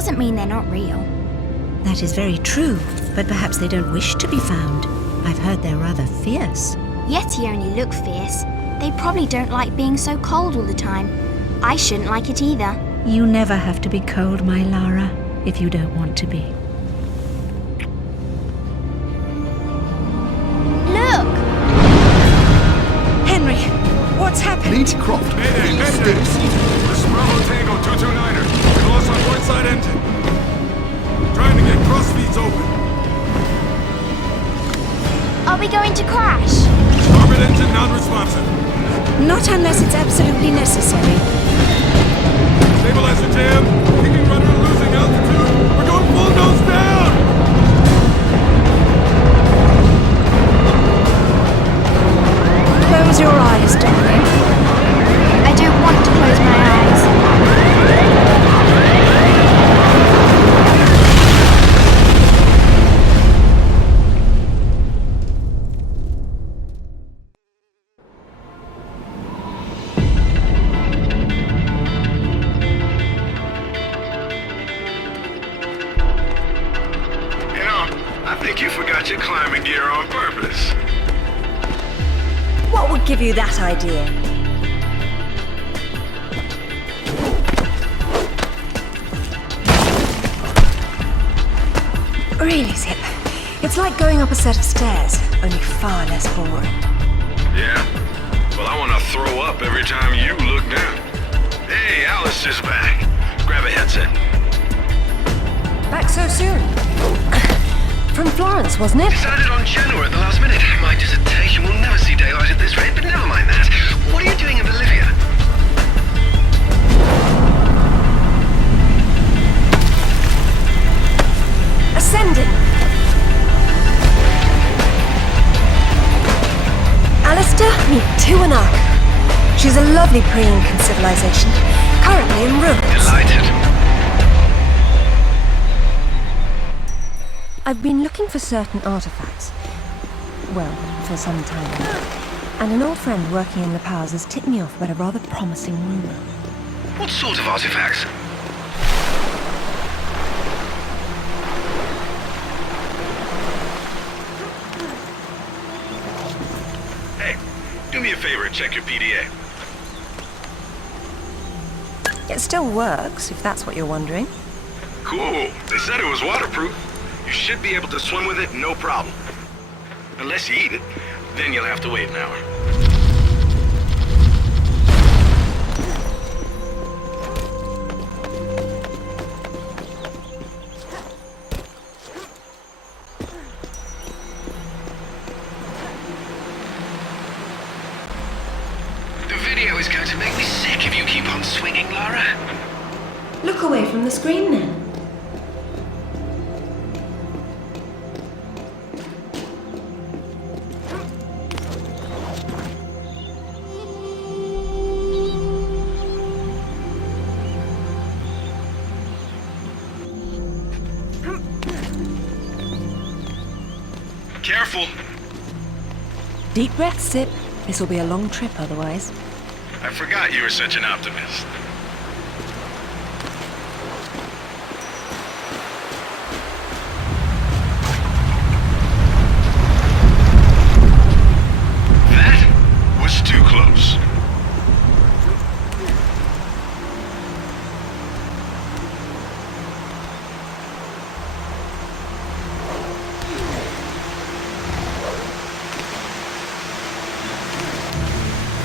doesn't mean they're not real. That is very true, but perhaps they don't wish to be found. I've heard they're rather fierce. Yeti only look fierce. They probably don't like being so cold all the time. I shouldn't like it either. You never have to be cold, my Lara, if you don't want to be. Look! Henry, what's happened? Lady Croft, Mayday, please mayday! stay seated. This is Bravo Tango 229er. We lost our port side engine. Trying to get crossfeeds open. Are we going to crash? Starboard engine non-responsive. Not unless it's absolutely necessary. Stabilizer jam. Kicking rudder losing altitude. We're going full nose down! Close your eyes, darling. I don't want to close my eyes. You know, I think you forgot your climbing gear on purpose. What would give you that idea? Really, Zip. It's like going up a set of stairs, only far less boring. Yeah? Well, I want to throw up every time you look down. Hey, Alice is back. Grab a headset. Back so soon? From Florence, wasn't it? Decided on Genoa at the last minute. My dissertation will never see daylight at this rate, but never mind that. What are you doing in Bolivia? Ascending! Alistair, meet Tuanak. She's a lovely pre-Incan civilization, currently in ruins. Delighted. I've been looking for certain artifacts. Well, for some time. And an old friend working in La Paz has tipped me off about a rather promising rumor. What sort of artifacts? Hey, do me a favor and check your PDA. It still works, if that's what you're wondering. Cool. They said it was waterproof. You should be able to swim with it, no problem. Unless you eat it, then you'll have to wait an hour. The video is going to make me sick if you keep on swinging, Lara. Look away from the screen then. Careful. Deep breath, Zip. This will be a long trip otherwise. I forgot you were such an optimist. That was too close.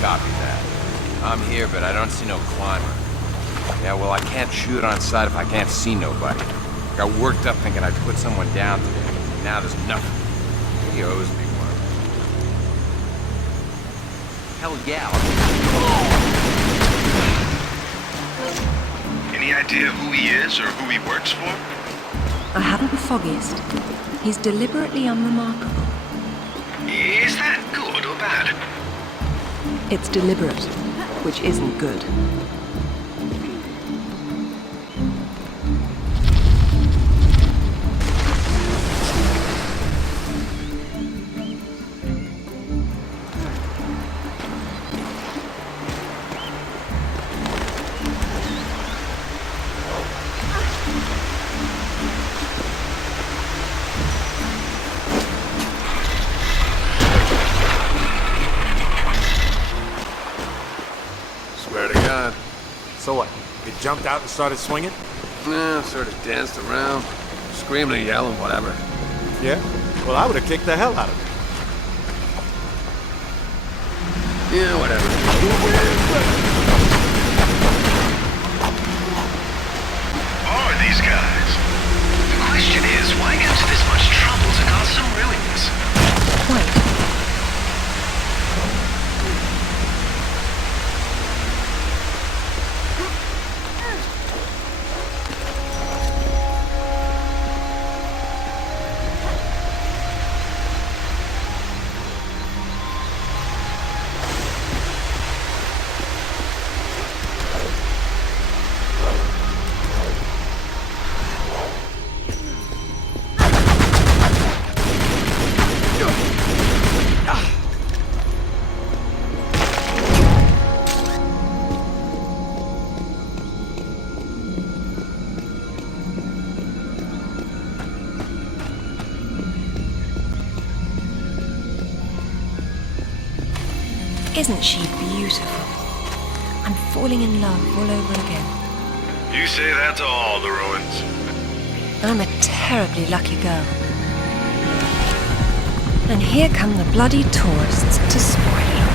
Copy that. I'm here, but I don't see no climber. Yeah, well, I can't shoot on sight if I can't see nobody. Got worked up thinking I'd put someone down today. Now there's nothing. He owes me one. Hell yeah. Any idea who he is or who he works for? I haven't the foggiest. He's deliberately unremarkable. Is that good or bad? It's deliberate, which isn't good. So what? They jumped out and started swinging? Yeah, sort of danced around, screaming and yelling, whatever. Yeah? Well, I would have kicked the hell out of them. Yeah, whatever. Who are these guys? The question is, why go to this much trouble to guard some ruins? Quite. Isn't she beautiful? I'm falling in love all over again. You say that to all the ruins. I'm a terribly lucky girl. And here come the bloody tourists to spoil it.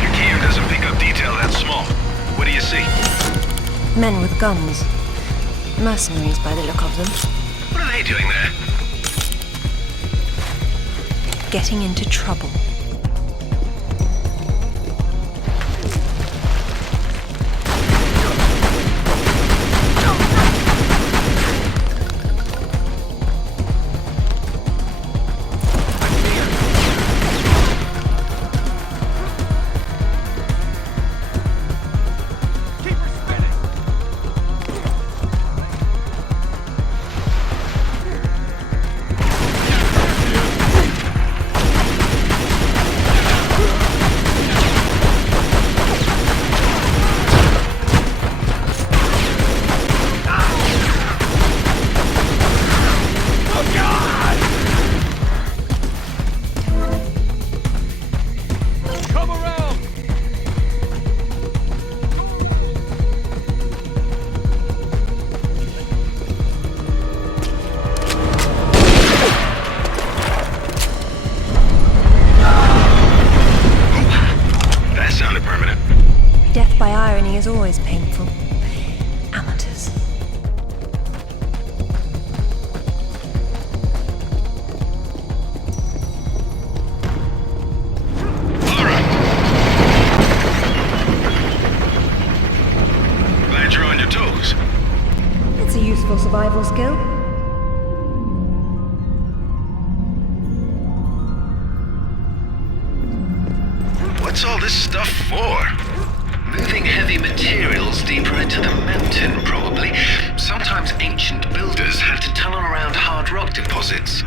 Your cam doesn't pick up detail that small. What do you see? Men with guns. Mercenaries by the look of them. What are they doing there? Getting into trouble. Death by irony is always painful. Amateurs. All right. Glad you're on your toes. It's a useful survival skill. What's all this stuff for? Moving heavy materials deeper into the mountain, probably. Sometimes ancient builders had to tunnel around hard rock deposits.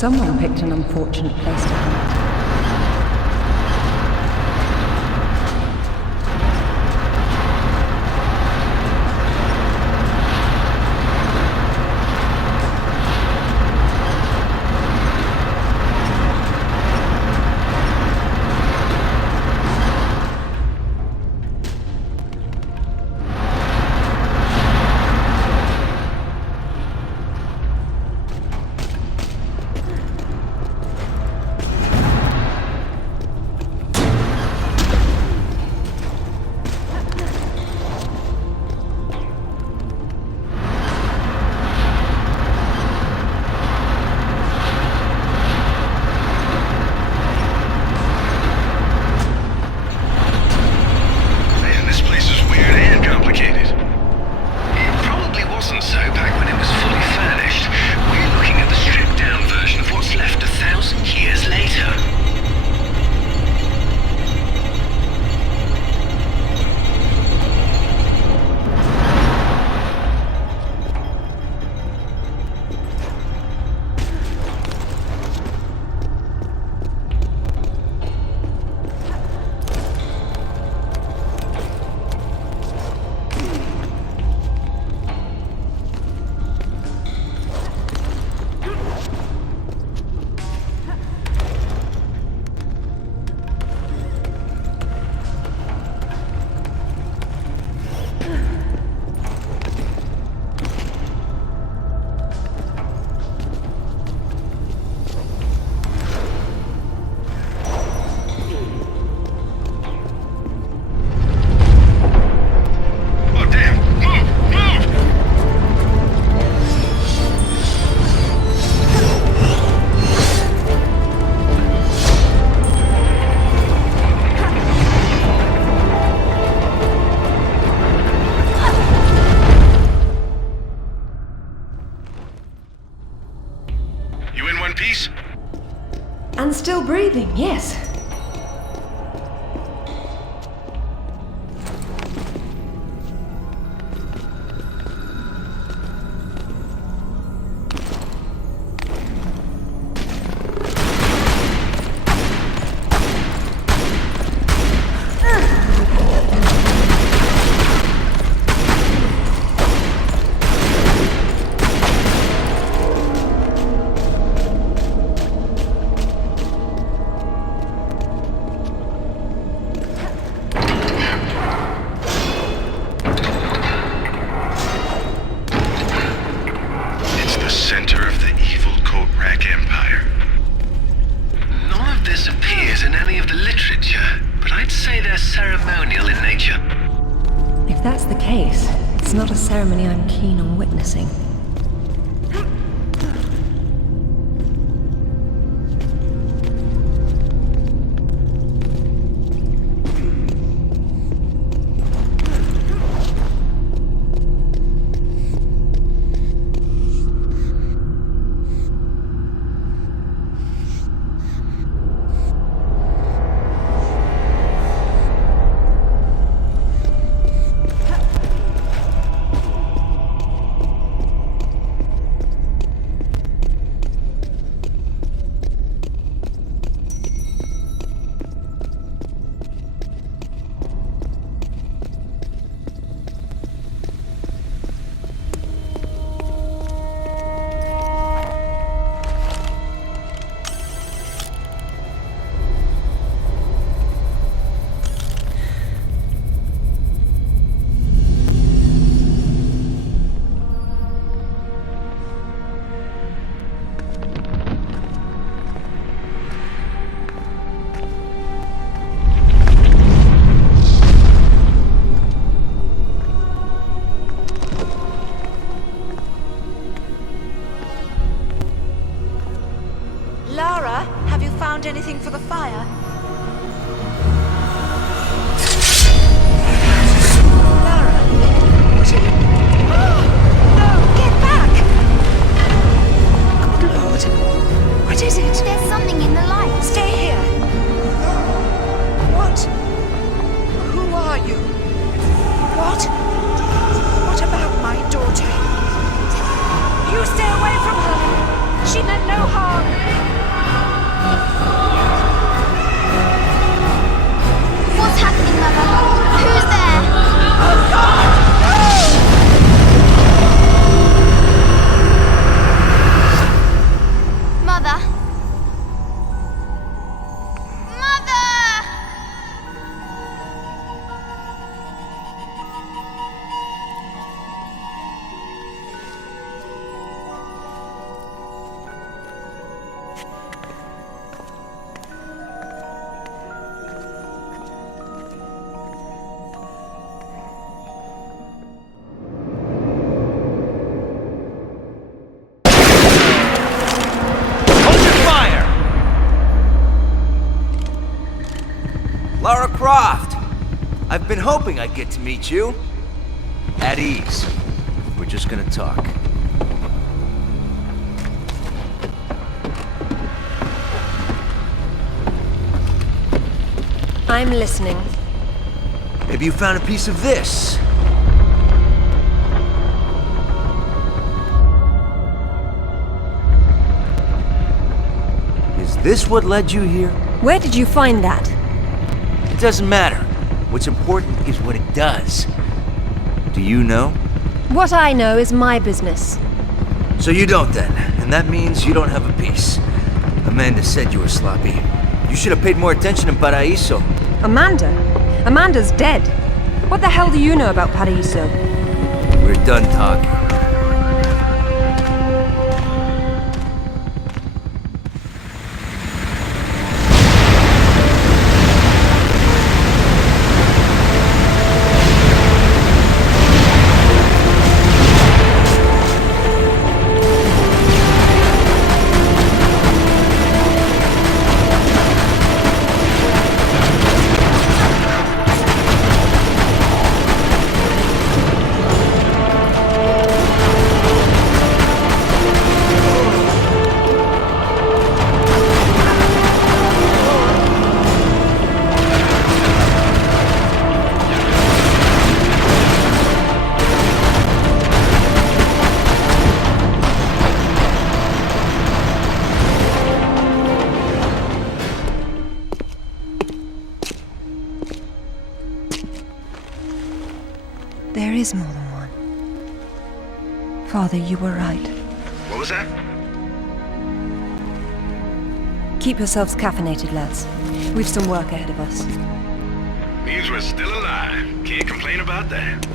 Someone picked an unfortunate place to hunt. And still breathing, yes. If that's the case, it's not a ceremony I'm keen on witnessing. Lara Croft! I've been hoping I'd get to meet you. At ease. We're just gonna talk. I'm listening. Maybe you found a piece of this. Is this what led you here? Where did you find that? It doesn't matter. What's important is what it does. Do you know? What I know is my business. So you don't then, and that means you don't have a piece. Amanda said you were sloppy. You should have paid more attention in Paraíso. Amanda? Amanda's dead. What the hell do you know about Paraíso? We're done talking. There is more than one. Father, you were right. What was that? Keep yourselves caffeinated, lads. We've some work ahead of us. Means we're still alive. Can't complain about that.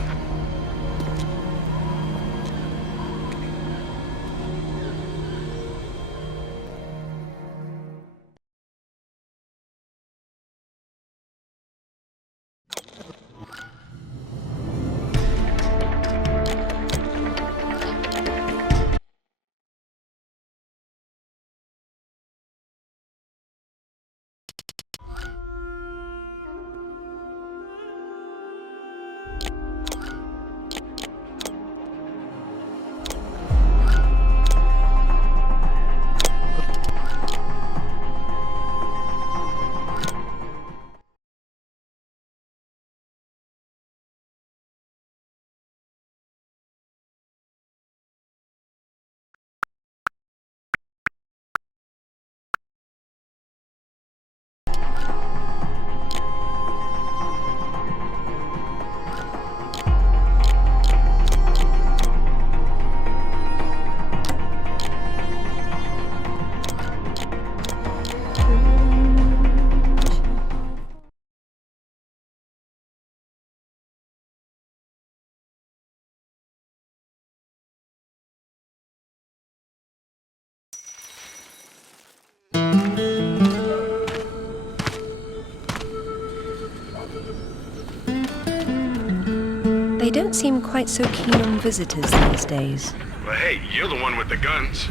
They don't seem quite so keen on visitors these days. Well, hey, you're the one with the guns.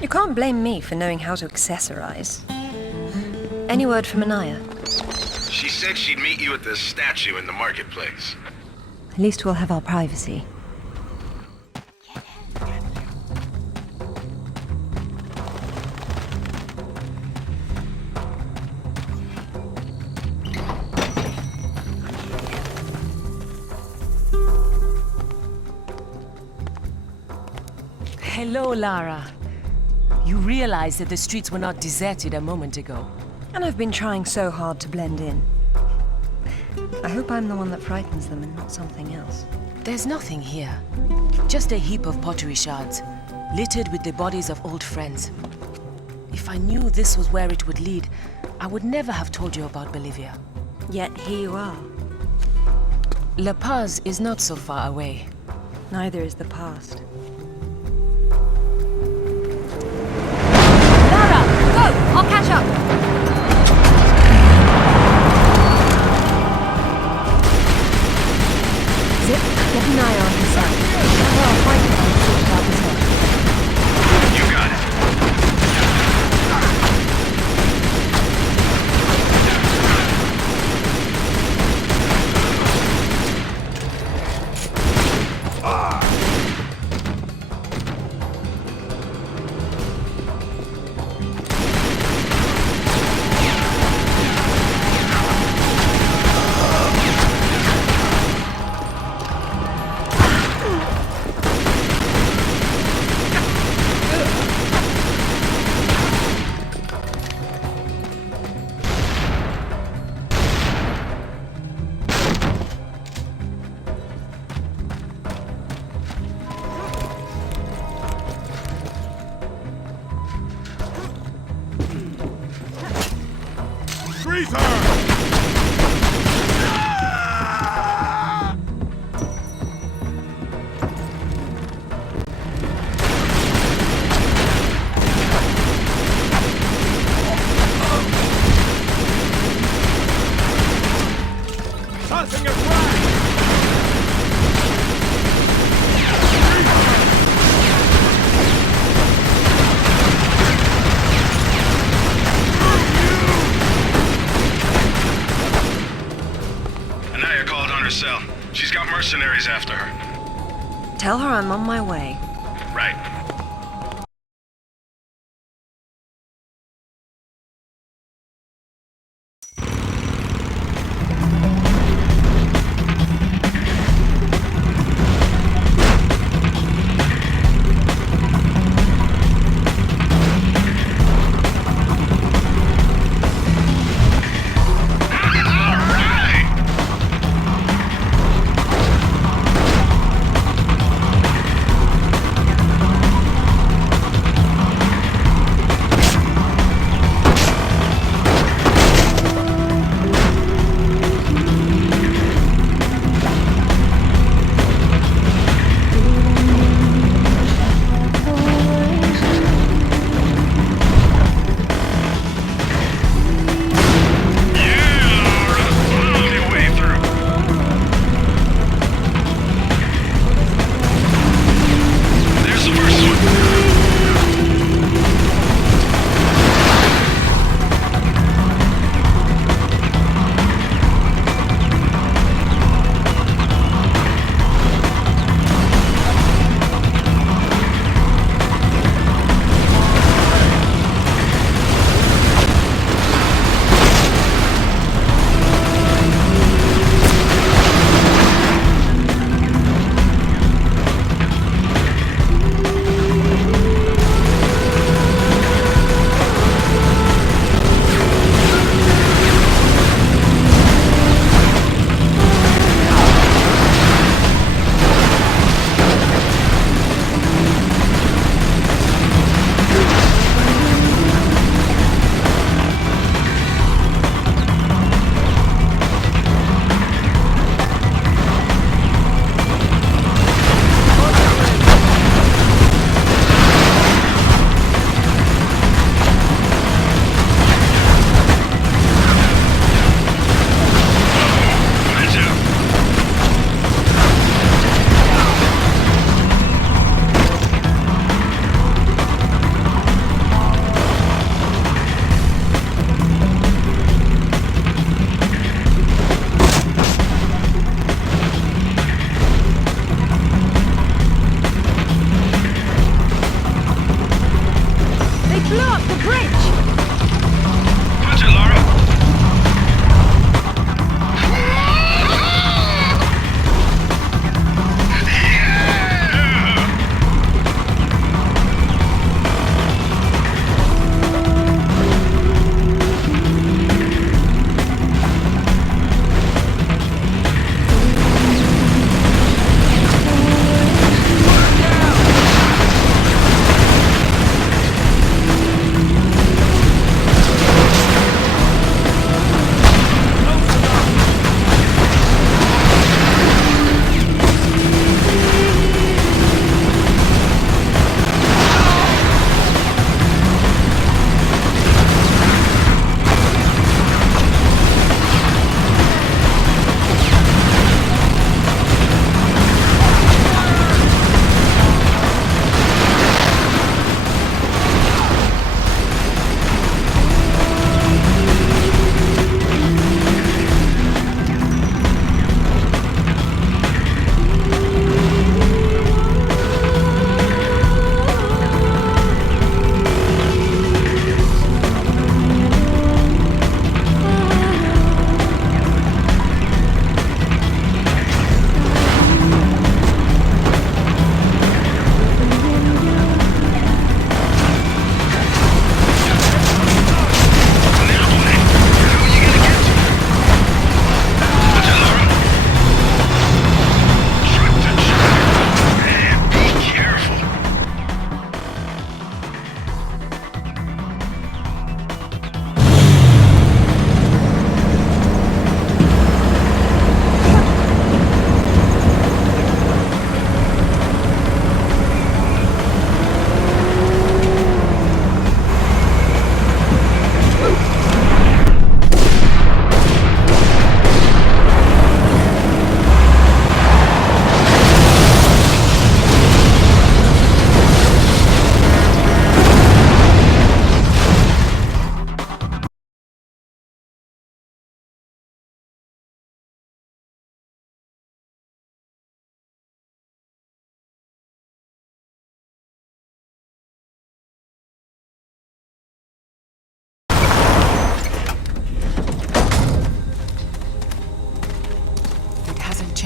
You can't blame me for knowing how to accessorize. Any word from Anaya? She said she'd meet you at the statue in the marketplace. At least we'll have our privacy. Hello, Lara. You realize that the streets were not deserted a moment ago. And I've been trying so hard to blend in. I hope I'm the one that frightens them and not something else. There's nothing here. Just a heap of pottery shards, littered with the bodies of old friends. If I knew this was where it would lead, I would never have told you about Bolivia. Yet here you are. La Paz is not so far away. Neither is the past. I'll catch up! Zip, get an eye on his side. Well, I'll find him and sort out his head. You got it. Freeze her! Tossing a flag! Anaya called on her cell. She's got mercenaries after her. Tell her I'm on my way. Right.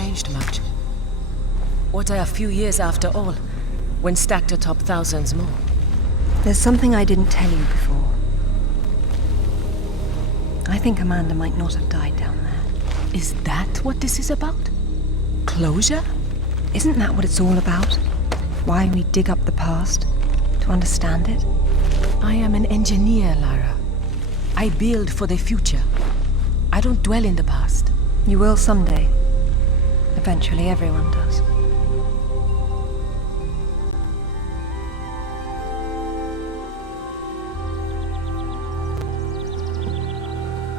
changed much. What are a few years after all, when stacked atop thousands more? There's something I didn't tell you before. I think Amanda might not have died down there. Is that what this is about? Closure? Isn't that what it's all about? Why we dig up the past? To understand it? I am an engineer, Lara. I build for the future. I don't dwell in the past. You will someday. Eventually, everyone does.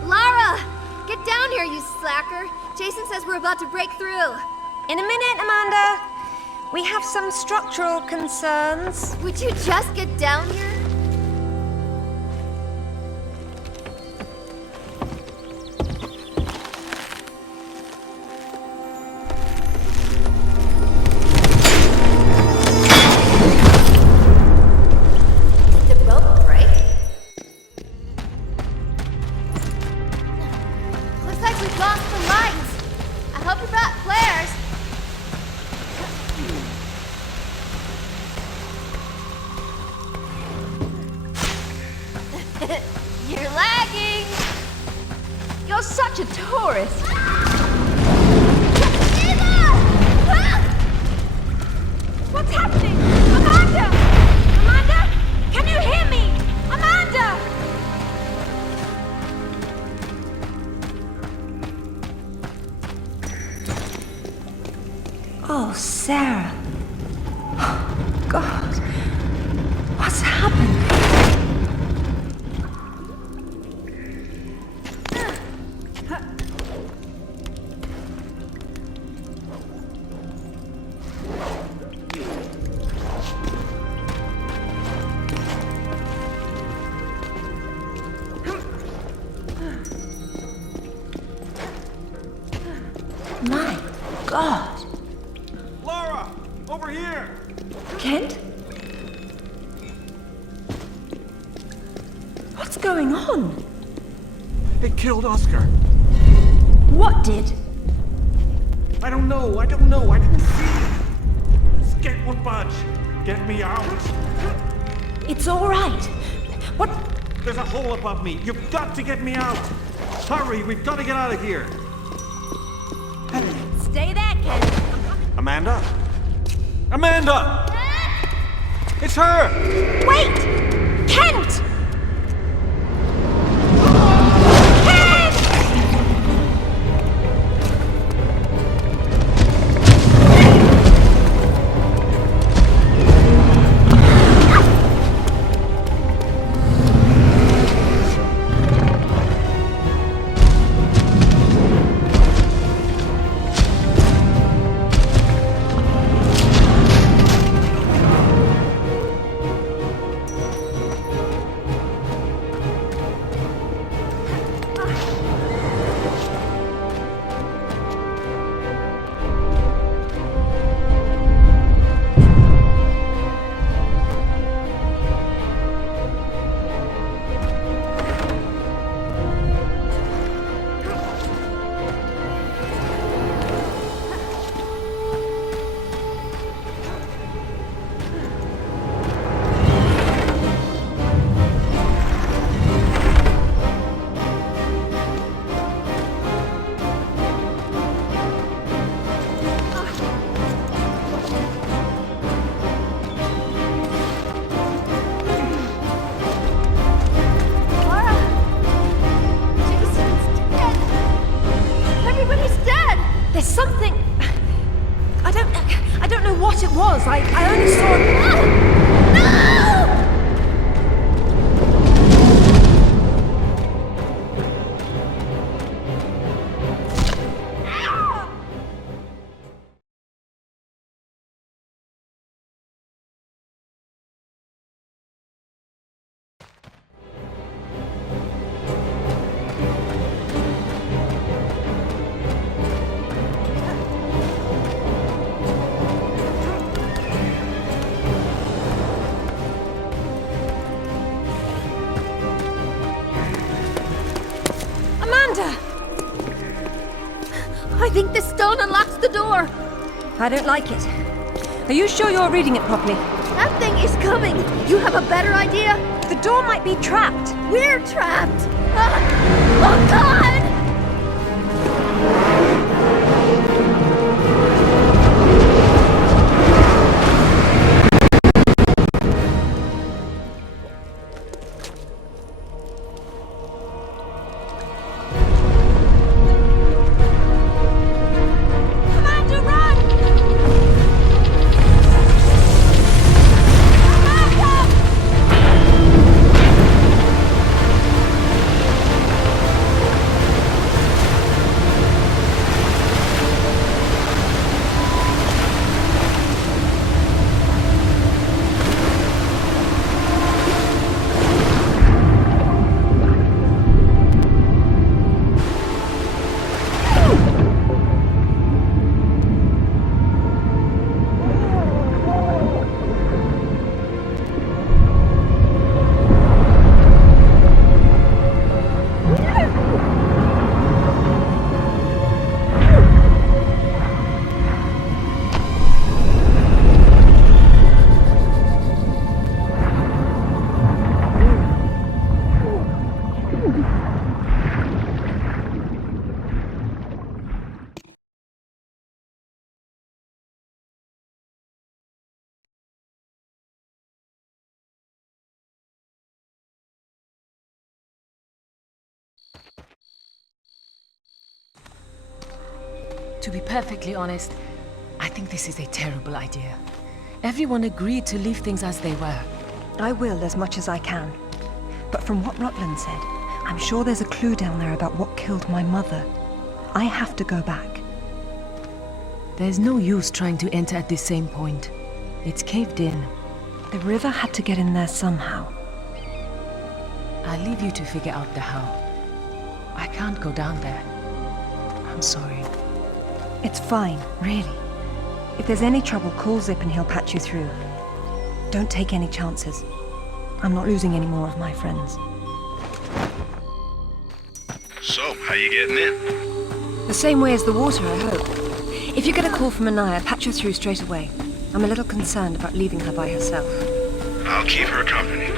Lara! Get down here, you slacker! Jason says we're about to break through. In a minute, Amanda. We have some structural concerns. Would you just get down here? Did the rope break? Looks like we've lost the lights. I hope you brought flares. You're lagging! You're such a tourist! What's happening? Amanda! Amanda? Can you hear me? Amanda! Oh, Sarah. God. What's happened? My God. Lara! Over here! Kent? What's going on? It killed Oscar. What did? I don't know. I didn't see. Skate will budge. Get me out. It's all right. What? There's a hole above me. You've got to get me out. Hurry, we've got to get out of here. Stay there, Ken. Amanda? Amanda! It's her! Wait! Kent! There's something... I don't know what it was. I only saw... No! I think this stone unlocks the door. I don't like it. Are you sure you're reading it properly? That thing is coming. You have a better idea? The door might be trapped. We're trapped. Oh, God! To be perfectly honest, I think this is a terrible idea. Everyone agreed to leave things as they were. I will as much as I can. But from what Rutland said, I'm sure there's a clue down there about what killed my mother. I have to go back. There's no use trying to enter at this same point. It's caved in. The river had to get in there somehow. I'll leave you to figure out the how. I can't go down there. I'm sorry. It's fine, really. If there's any trouble, call Zip and he'll patch you through. Don't take any chances. I'm not losing any more of my friends. So, how you getting in? The same way as the water, I hope. If you get a call from Anaya, patch her through straight away. I'm a little concerned about leaving her by herself. I'll keep her company.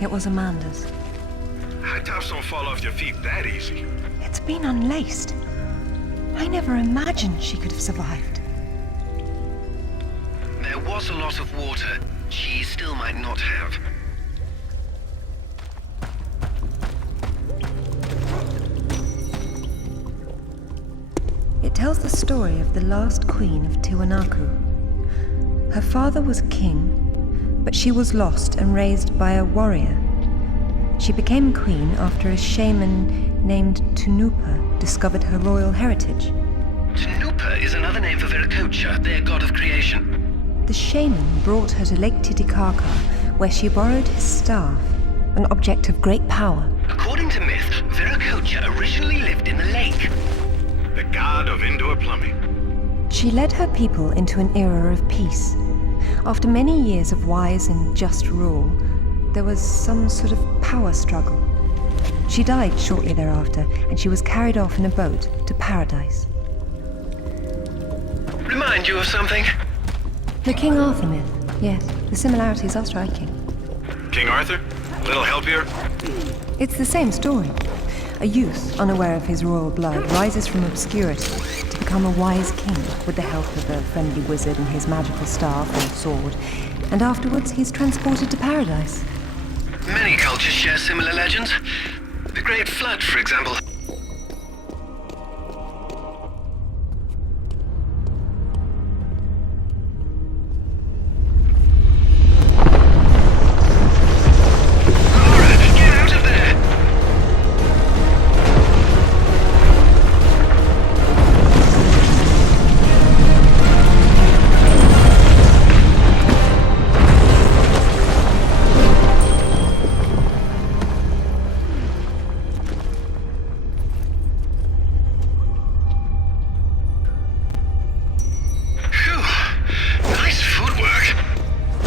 It was Amanda's. High tops don't fall off your feet that easy. It's been unlaced. I never imagined she could have survived. There was a lot of water. She still might not have. It tells the story of the last queen of Tiwanaku. Her father was king, but she was lost and raised by a warrior. She became queen after a shaman named Tunupa discovered her royal heritage. Tunupa is another name for Viracocha, their god of creation. The shaman brought her to Lake Titicaca, where she borrowed his staff, an object of great power. According to myth, Viracocha originally lived in the lake. The god of indoor plumbing. She led her people into an era of peace. After many years of wise and just rule, there was some sort of power struggle. She died shortly thereafter, and she was carried off in a boat to paradise. Remind you of something? The King Arthur myth. Yes, the similarities are striking. King Arthur? A little help here? It's the same story. A youth, unaware of his royal blood, rises from obscurity to become a wise king with the help of a friendly wizard and his magical staff or sword, and afterwards he's transported to paradise. Many cultures share similar legends. The Great Flood, for example.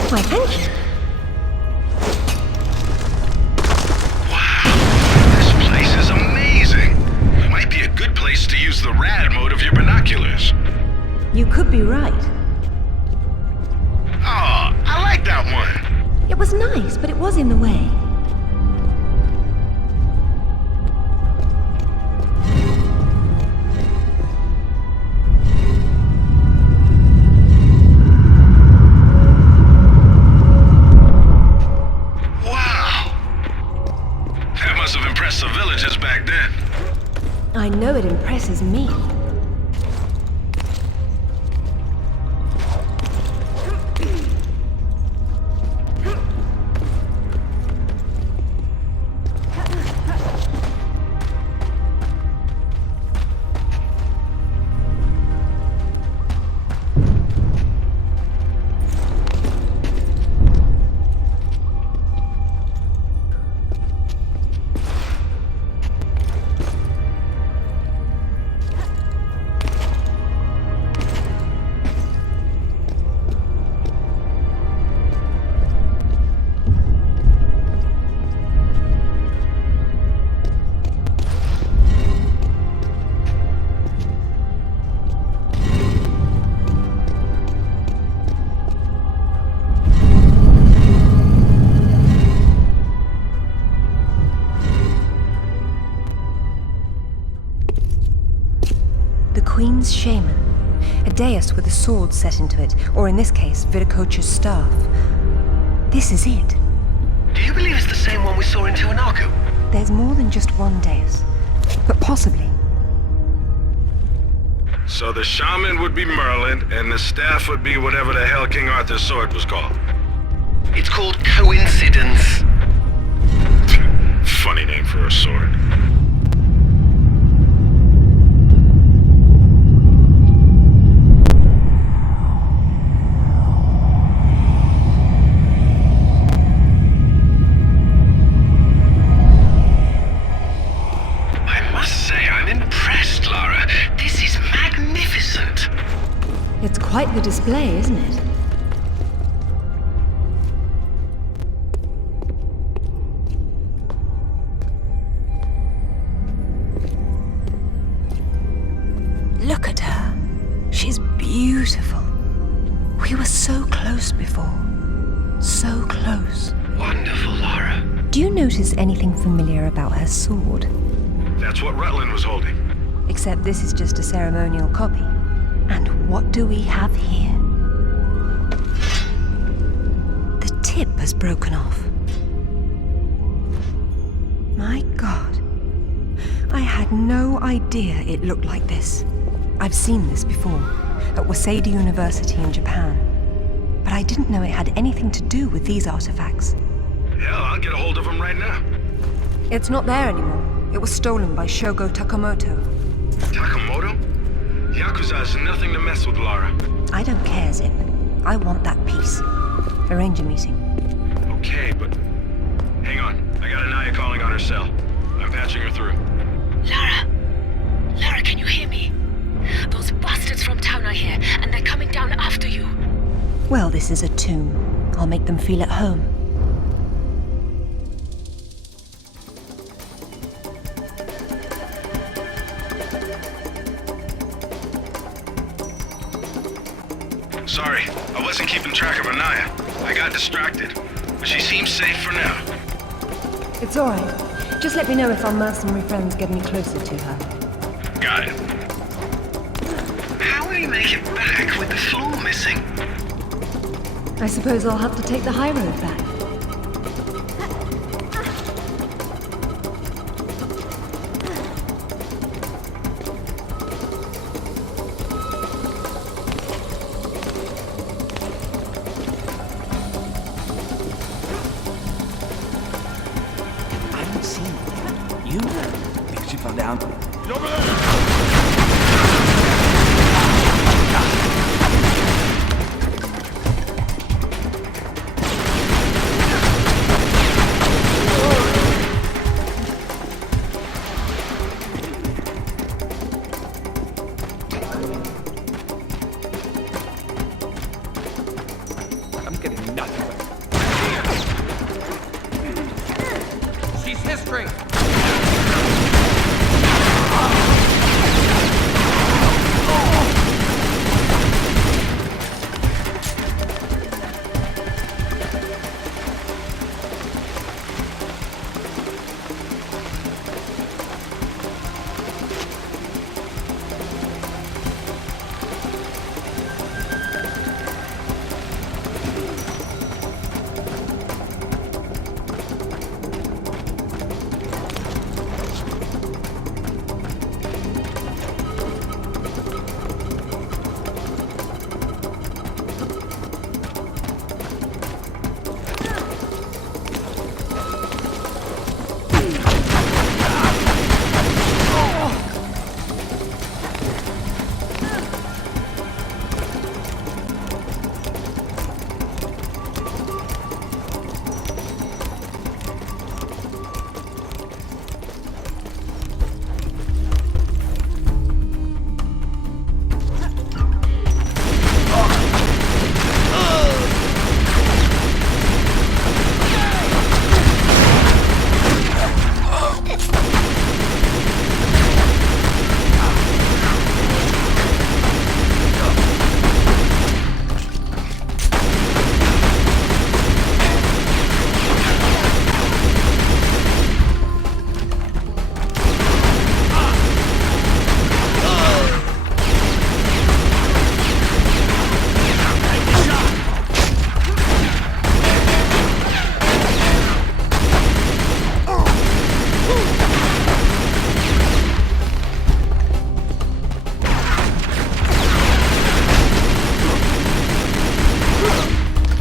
Why, thank you. Wow, this place is amazing. Might be a good place to use the rad mode of your binoculars. You could be right. Oh, I like that one. It was nice, but it was in the way. The villagers back then. I know it impresses me. Queen's shaman, a dais with a sword set into it, or in this case, Viracocha's staff. This is it. Do you believe it's the same one we saw in Tiwanaku? There's more than just one dais, but possibly. So the shaman would be Merlin, and the staff would be whatever the hell King Arthur's sword was called. It's called coincidence. Funny name for a sword. It's quite the display, isn't it? Look at her. She's beautiful. We were so close before. So close. Wonderful, Lara. Do you notice anything familiar about her sword? That's what Rutland was holding. Except this is just a ceremonial copy. And what do we have here? The tip has broken off. My God. I had no idea it looked like this. I've seen this before, at Waseda University in Japan. But I didn't know it had anything to do with these artifacts. Yeah, I'll get a hold of him right now. It's not there anymore. It was stolen by Shogo Takamoto. Takamoto? Yakuza is nothing to mess with, Lara. I don't care, Zip. I want that piece. Arrange a meeting. Okay, but... Hang on. I got Anaya calling on her cell. I'm patching her through. Lara! Lara, can you hear me? Those bastards from town are here, and they're coming down after you. Well, this is a tomb. I'll make them feel at home. Sorry, I wasn't keeping track of Anaya. I got distracted. But she seems safe for now. It's alright. Just let me know if our mercenary friends get any closer to her. Got it. How will you make it back with the floor missing? I suppose I'll have to take the high road back. I haven't seen it. You? Because she fell down. I'm getting nothing but... She's history!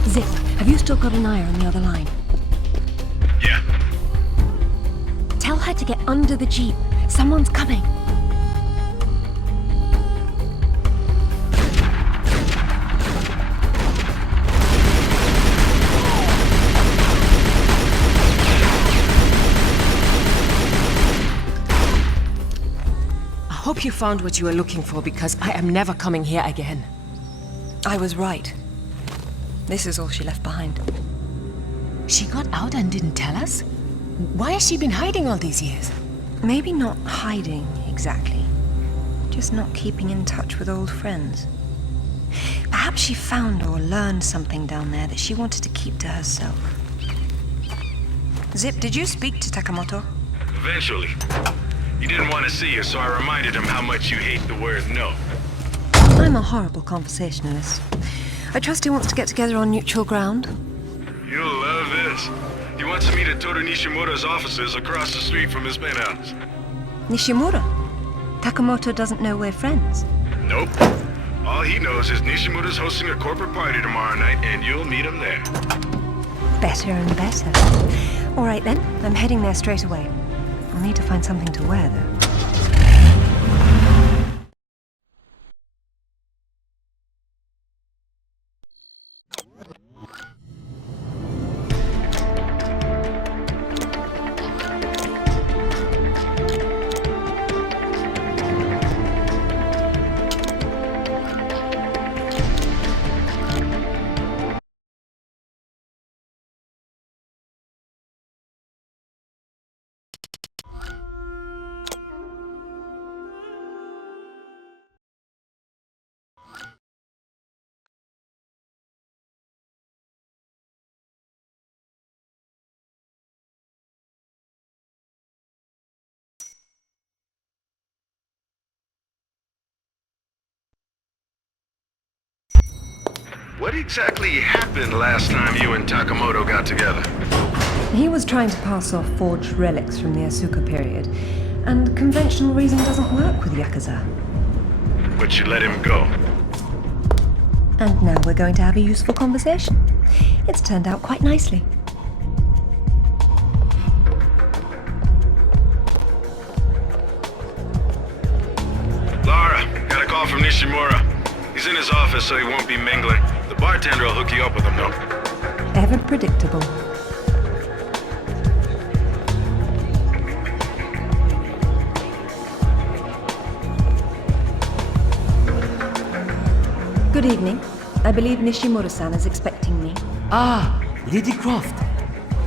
Zip, have you still got Anaya on the other line? Yeah. Tell her to get under the jeep. Someone's coming. I hope you found what you were looking for, because I am never coming here again. I was right. This is all she left behind. She got out and didn't tell us? Why has she been hiding all these years? Maybe not hiding, exactly. Just not keeping in touch with old friends. Perhaps she found or learned something down there that she wanted to keep to herself. Zip, did you speak to Takamoto? Eventually. He didn't want to see you, so I reminded him how much you hate the word no. I'm a horrible conversationalist. I trust he wants to get together on neutral ground. You'll love this. He wants to meet at Toru Nishimura's offices across the street from his penthouse. Nishimura? Takamoto doesn't know we're friends. Nope. All he knows is Nishimura's hosting a corporate party tomorrow night, and you'll meet him there. Better and better. All right then, I'm heading there straight away. I'll need to find something to wear, though. What exactly happened last time you and Takamoto got together? He was trying to pass off forged relics from the Asuka period, and conventional reason doesn't work with Yakuza. But you let him go. And now we're going to have a useful conversation. It's turned out quite nicely. Lara, got a call from Nishimura. He's in his office, so he won't be mingling. The bartender will hook you up with him, though. Ever predictable. Good evening. I believe Nishimura-san is expecting me. Ah, Lady Croft.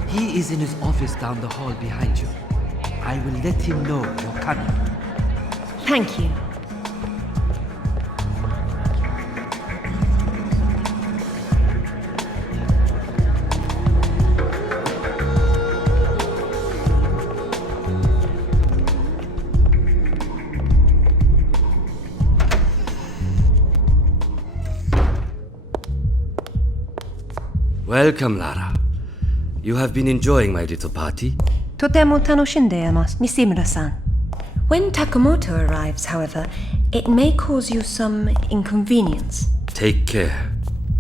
He is in his office down the hall behind you. I will let him know you're coming. Thank you. Welcome, Lara. You have been enjoying my little party? Totemo tanoshindeimasu, Nishimura-san. When Takamoto arrives, however, it may cause you some inconvenience. Take care.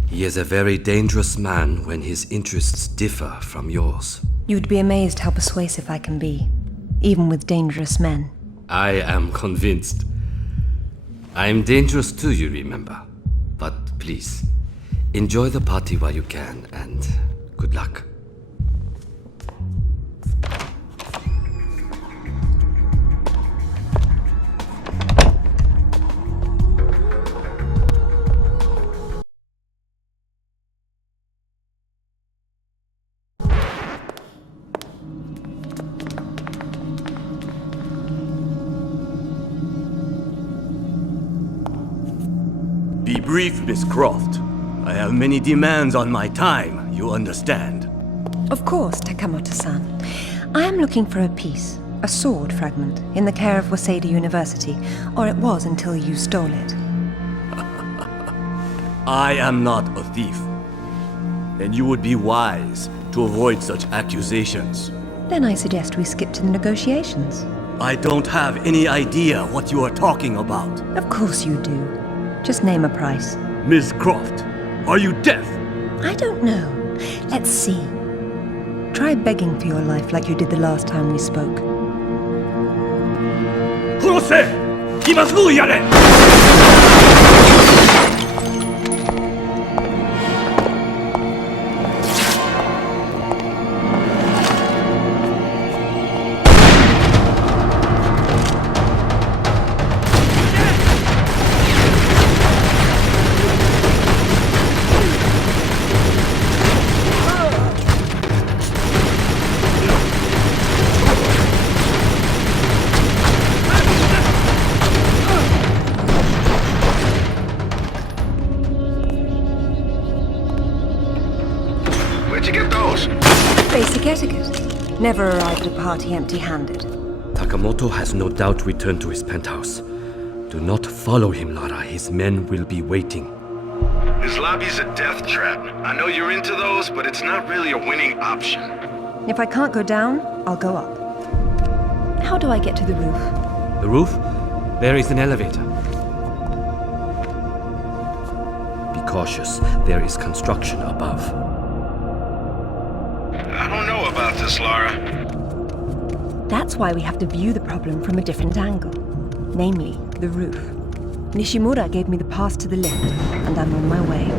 He is a very dangerous man when his interests differ from yours. You'd be amazed how persuasive I can be, even with dangerous men. I am convinced. I am dangerous too, you remember. But please, enjoy the party while you can, and good luck. Be brief, Miss Croft. I have many demands on my time, you understand. Of course, Takamoto-san. I am looking for a piece, a sword fragment, in the care of Waseda University, or it was until you stole it. I am not a thief. And you would be wise to avoid such accusations. Then I suggest we skip to the negotiations. I don't have any idea what you are talking about. Of course you do. Just name a price. Miss Croft, are you deaf? I don't know. Let's see. Try begging for your life like you did the last time we spoke. 殺せ! 今すぐやれ! Never arrived at a party empty-handed. Takamoto has no doubt returned to his penthouse. Do not follow him, Lara. His men will be waiting. His lobby's a death trap. I know you're into those, but it's not really a winning option. If I can't go down, I'll go up. How do I get to the roof? The roof? There is an elevator. Be cautious. There is construction above. I don't know about this, Lara. That's why we have to view the problem from a different angle. Namely, the roof. Nishimura gave me the pass to the lift, and I'm on my way.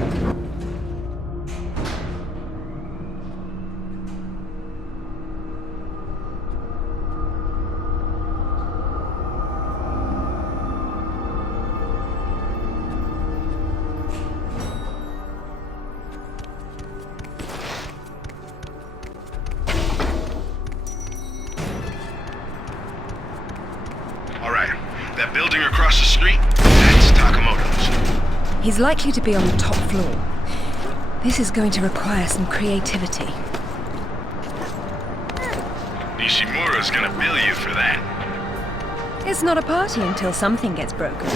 All right, that building across the street, that's Takamoto's. He's likely to be on the top floor. This is going to require some creativity. Nishimura's gonna bill you for that. It's not a party until something gets broken.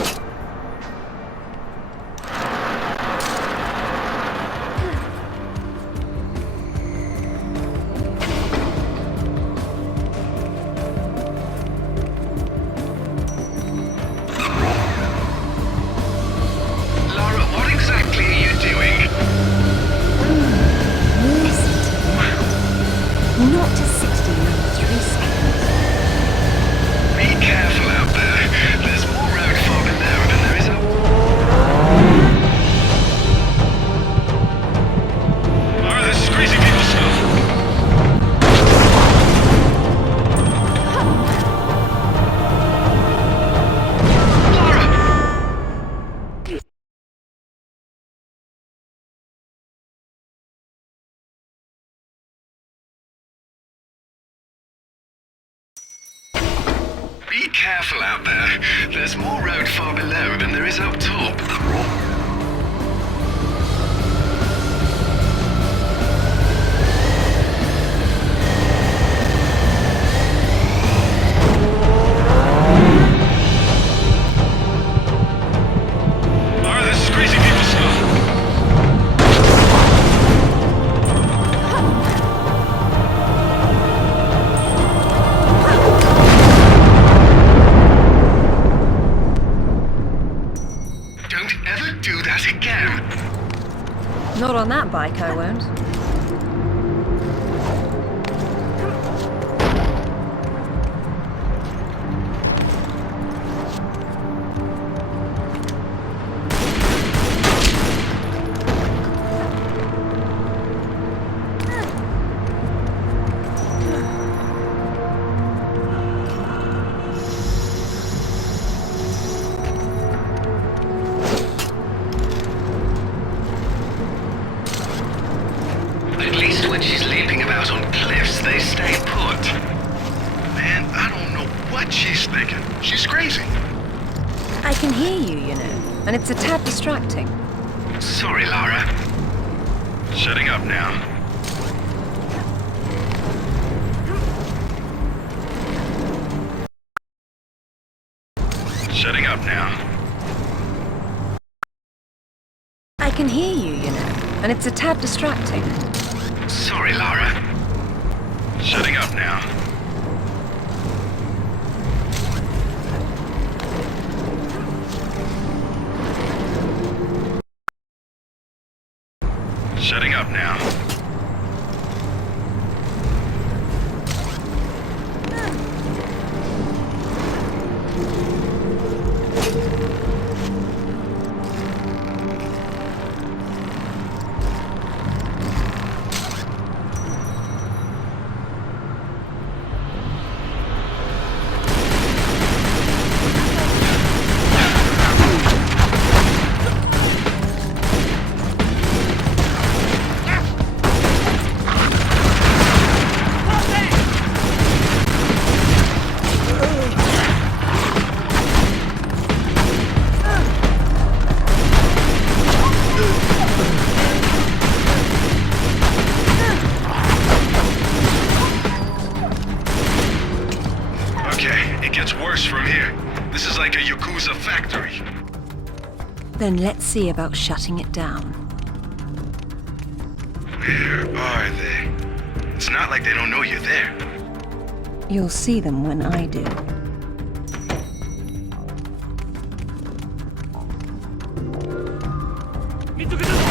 Lara, what exactly are you doing? Listen to that. Not to 60 in 3 seconds. Be careful out there. There's more road far below than there is up. Lara, this is crazy people stuff. Be careful out there. There's more road far below than there is up top. Lara, this is crazy people stuff. Don't ever do that again. Not on that bike, I won't. At least when she's leaping about on cliffs, they stay put. Man, I don't know what she's thinking. She's crazy. I can hear you, you know, and it's a tad distracting. Sorry, Lara. Shutting up now. Shutting up now. I can hear you, you know, and it's a tad distracting. Sorry, Lara. Shutting up now. Shutting up now. gets worse from here. This is like a Yakuza factory. Then let's see about shutting it down. Where are they? It's not like they don't know you're there. You'll see them when I do. Mitsuki-san!